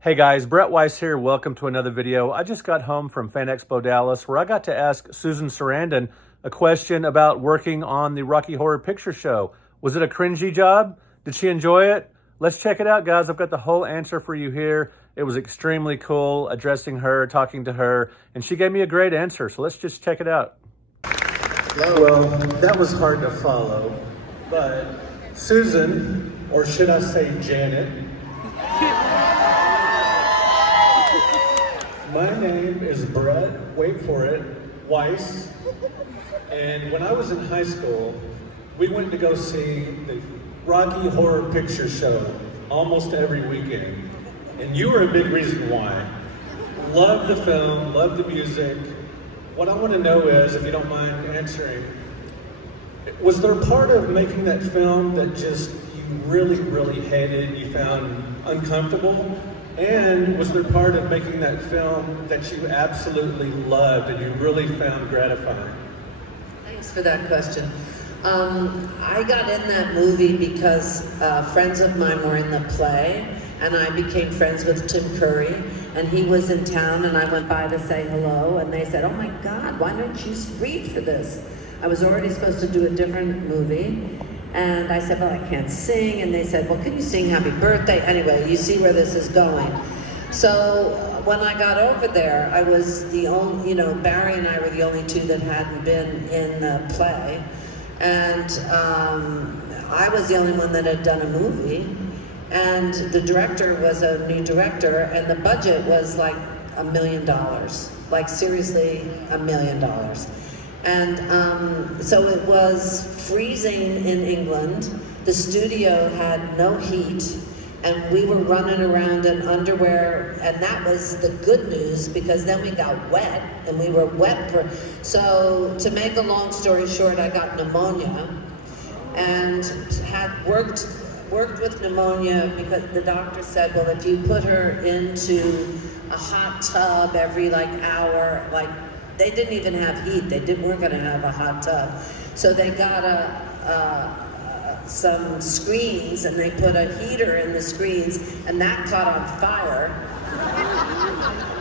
Hey guys, Brett Weiss here. Welcome to another video. I just got home from Fan Expo Dallas where I got to ask Susan Sarandon a question about working on the Rocky Horror Picture Show. Was it a cringy job? Did she enjoy it? Let's check it out, guys. I've got the whole answer for you here. It was extremely cool addressing her, talking to her, and she gave me a great answer. So let's just check it out. Well, that was hard to follow, but Susan, or should I say Janet, my name is Brett, wait for it, Weiss, and when I was in high school, we went to go see the Rocky Horror Picture Show almost every weekend, and you were a big reason why. Love the film, love the music. What I want to know is, if you don't mind answering, was there part of making that film that just you really hated, you found uncomfortable? And was there part of making that film that you absolutely loved and you really found gratifying? Thanks for that question. I got in that movie because friends of mine were in the play, and I became friends with Tim Curry, and he was in town, and I went by to say hello, and they said, "Oh my God, why don't you read for this?" I was already supposed to do a different movie, and I said, "Well, I can't sing," and they said, "Well, can you sing Happy Birthday?" Anyway, you see where this is going. So when I got over there, I was the only, Barry and I were the only two that hadn't been in the play, and I was the only one that had done a movie, and the director was a new director, and the budget was like $1 million, like seriously $1 million. And so it was freezing in England. The studio had no heat, and we were running around in underwear, and that was the good news, because then we got wet, and we were wet so to make a long story short, I got pneumonia, and had worked with pneumonia because the doctor said, well, if you put her into a hot tub every hour, they didn't even have heat. Weren't going to have a hot tub. So they got some screens, and they put a heater in the screens, and that caught on fire.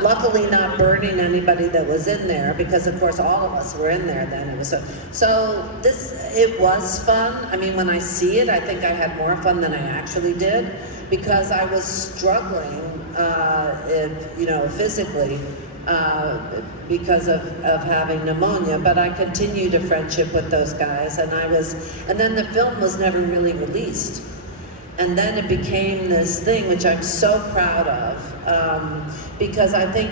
Luckily not burning anybody that was in there, because of course all of us were in there then. It was it was fun. I mean, when I see it, I think I had more fun than I actually did, because I was struggling, physically, because of having pneumonia, but I continued a friendship with those guys, and then the film was never really released. And then it became this thing, which I'm so proud of, because I think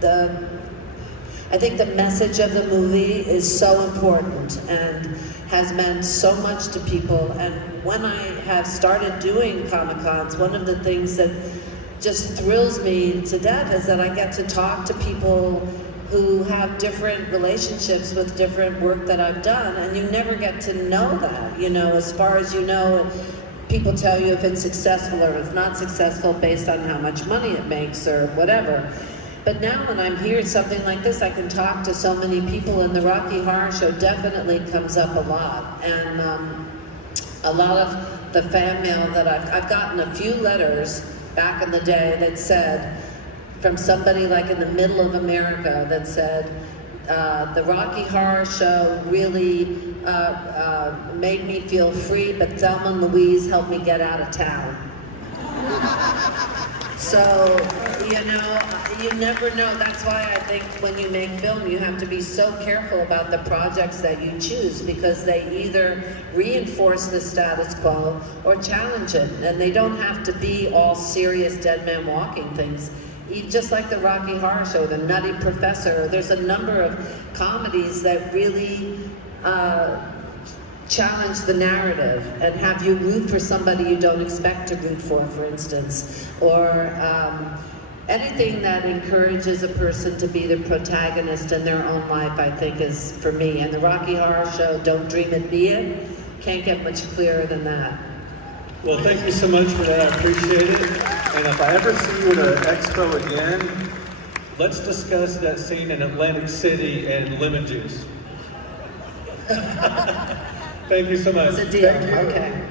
the message of the movie is so important and has meant so much to people. And when I have started doing Comic-Cons, one of the things that just thrills me to death is that I get to talk to people who have different relationships with different work that I've done, and you never get to know that, as far as people tell you if it's successful or if not successful based on how much money it makes or whatever. But now when I'm here at something like this, I can talk to so many people, and the Rocky Horror Show definitely comes up a lot. And a lot of the fan mail that I've gotten a few letters back in the day that said, from somebody in the middle of America, that said, the Rocky Horror Show really made me feel free, but Thelma and Louise helped me get out of town. So, you never know. That's why I think when you make film, you have to be so careful about the projects that you choose, because they either reinforce the status quo or challenge it. And they don't have to be all serious dead man walking things. Just like the Rocky Horror Show, the Nutty Professor, there's a number of comedies that really challenge the narrative and have you root for somebody you don't expect to root for instance, or anything that encourages a person to be the protagonist in their own life, I think is, for me. And the Rocky Horror Show, Don't Dream It, Be It, can't get much clearer than that. Well, thank you so much for that. I appreciate it. And if I ever see you at an expo again, let's discuss that scene in Atlantic City and lemon juice. Thank you so much. It's a deal. Okay.